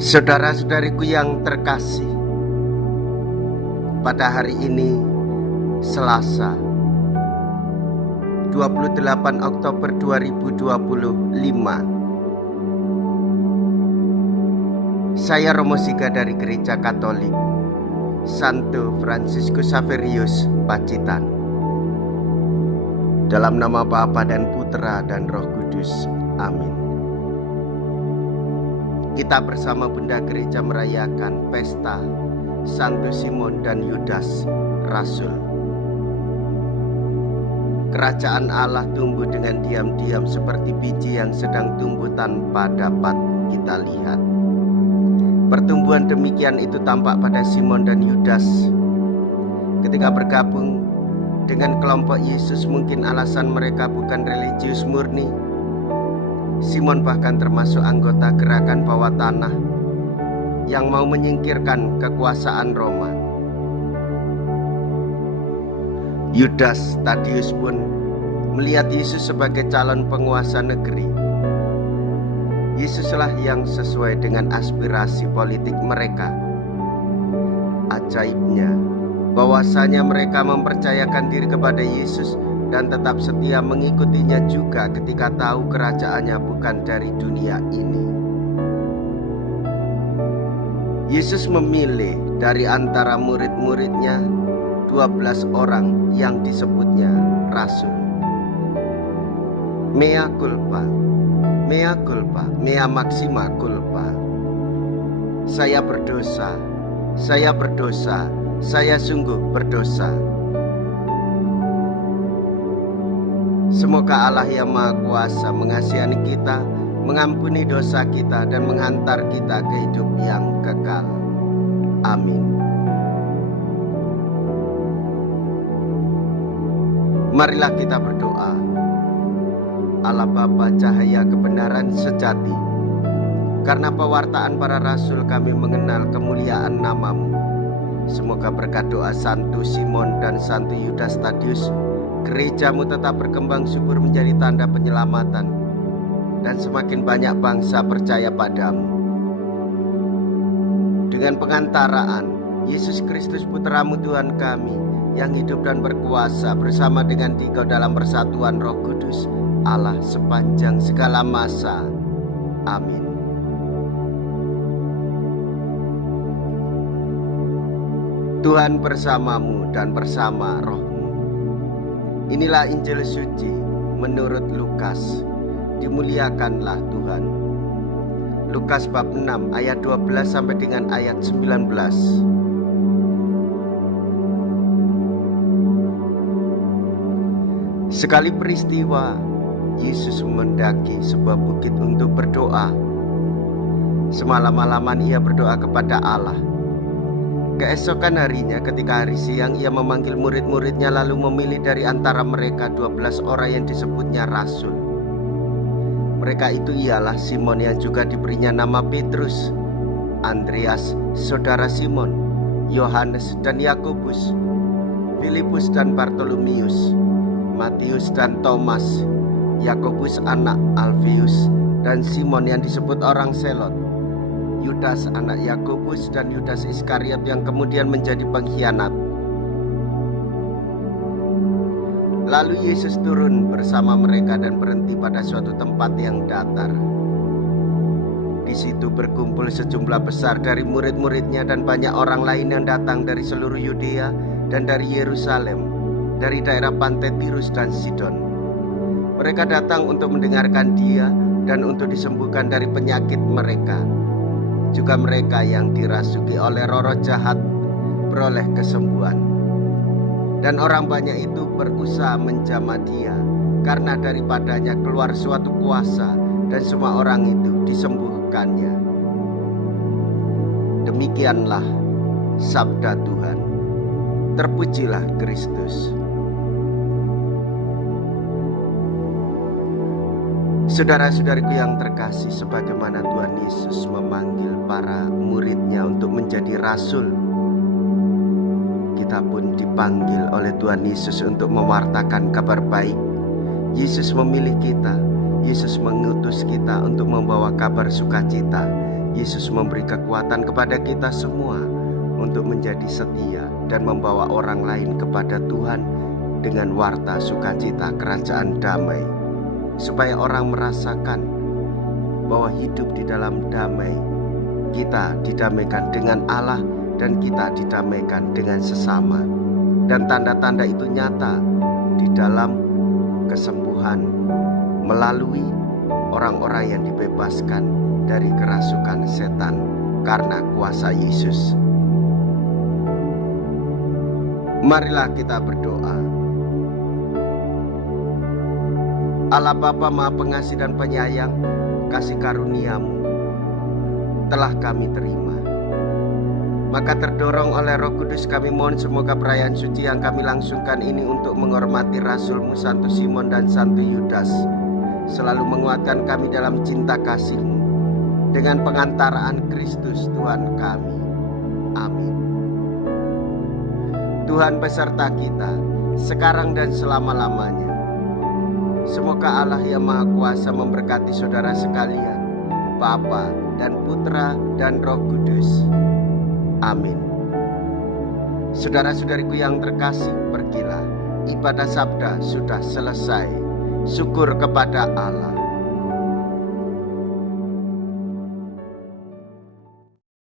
Saudara-saudariku yang terkasih, pada hari ini Selasa 28 Oktober 2025, saya Romo Siga dari Gereja Katolik Santo Fransiskus Xaverius Pacitan. Dalam nama Bapa dan Putra dan Roh Kudus. Amin. Kita bersama Bunda Gereja merayakan pesta Santo Simon dan Yudas Rasul. Kerajaan Allah tumbuh dengan diam-diam seperti biji yang sedang tumbuh tanpa dapat kita lihat. Pertumbuhan demikian itu tampak pada Simon dan Yudas. Ketika bergabung dengan kelompok Yesus, mungkin alasan mereka bukan religius murni. Simon bahkan termasuk anggota gerakan bawah tanah yang mau menyingkirkan kekuasaan Roma. Yudas Tadius pun melihat Yesus sebagai calon penguasa negeri. Yesuslah yang sesuai dengan aspirasi politik mereka. Ajaibnya, bahwasanya mereka mempercayakan diri kepada Yesus dan tetap setia mengikutinya juga ketika tahu kerajaannya bukan dari dunia ini. Yesus memilih dari antara murid-muridnya 12 orang yang disebutnya rasul. Mea culpa, mea culpa, mea maxima culpa. Saya berdosa, saya berdosa, saya sungguh berdosa. Semoga Allah yang Maha Kuasa mengasihani kita, mengampuni dosa kita, dan menghantar kita ke hidup yang kekal. Amin. Marilah kita berdoa. Allah Bapa, cahaya kebenaran sejati, karena pewartaan para rasul kami mengenal kemuliaan nama-Mu. Semoga berkat doa Santo Simon dan Santo Yudas Tadius, gereja-Mu tetap berkembang subur menjadi tanda penyelamatan, dan semakin banyak bangsa percaya padamu. Dengan pengantaraan Yesus Kristus Putra-Mu Tuhan kami, yang hidup dan berkuasa bersama dengan Engkau dalam persatuan Roh Kudus, Allah sepanjang segala masa. Amin. Tuhan bersamamu dan bersama roh. Inilah Injil suci menurut Lukas. Dimuliakanlah Tuhan. Lukas bab 6 ayat 12 sampai dengan ayat 19. Sekali peristiwa, Yesus mendaki sebuah bukit untuk berdoa. Semalam-malaman ia berdoa kepada Allah. Keesokan harinya ketika hari siang, ia memanggil murid-muridnya lalu memilih dari antara mereka 12 orang yang disebutnya rasul. Mereka itu ialah Simon yang juga diberinya nama Petrus, Andreas saudara Simon, Yohanes dan Yakobus, Filipus dan Bartolomius, Matius dan Thomas, Yakobus anak Alfius, dan Simon yang disebut orang Selot, Yudas anak Yakobus, dan Yudas Iskariot yang kemudian menjadi pengkhianat. Lalu Yesus turun bersama mereka dan berhenti pada suatu tempat yang datar. Di situ berkumpul sejumlah besar dari murid-muridnya dan banyak orang lain yang datang dari seluruh Yudea dan dari Yerusalem, dari daerah pantai Tirus dan Sidon. Mereka datang untuk mendengarkan Dia dan untuk disembuhkan dari penyakit mereka. Juga mereka yang dirasuki oleh roh-roh jahat beroleh kesembuhan. Dan orang banyak itu berusaha menjamah Dia, karena daripadanya keluar suatu kuasa, dan semua orang itu disembuhkannya. Demikianlah sabda Tuhan. Terpujilah Kristus. Saudara-saudariku yang terkasih, sebagaimana Tuhan Yesus memanggil para murid-Nya untuk menjadi rasul, kita pun dipanggil oleh Tuhan Yesus untuk mewartakan kabar baik. Yesus memilih kita, Yesus mengutus kita untuk membawa kabar sukacita, Yesus memberi kekuatan kepada kita semua untuk menjadi setia dan membawa orang lain kepada Tuhan dengan warta sukacita kerajaan damai, supaya orang merasakan bahwa hidup di dalam damai, kita didamaikan dengan Allah dan kita didamaikan dengan sesama. Dan tanda-tanda itu nyata di dalam kesembuhan melalui orang-orang yang dibebaskan dari kerasukan setan karena kuasa Yesus. Marilah kita berdoa. Allah Bapa Maha Pengasih dan Penyayang, kasih karunia-Mu telah kami terima. Maka terdorong oleh Roh Kudus kami mohon semoga perayaan suci yang kami langsungkan ini untuk menghormati Rasul-Mu Santo Simon dan Santo Yudas selalu menguatkan kami dalam cinta kasih-Mu dengan pengantaraan Kristus Tuhan kami. Amin. Tuhan beserta kita sekarang dan selama-lamanya. Semoga Allah yang Maha Kuasa memberkati saudara sekalian, Bapa dan Putra dan Roh Kudus. Amin. Saudara-saudariku yang terkasih, pergilah. Ibadah sabda sudah selesai. Syukur kepada Allah.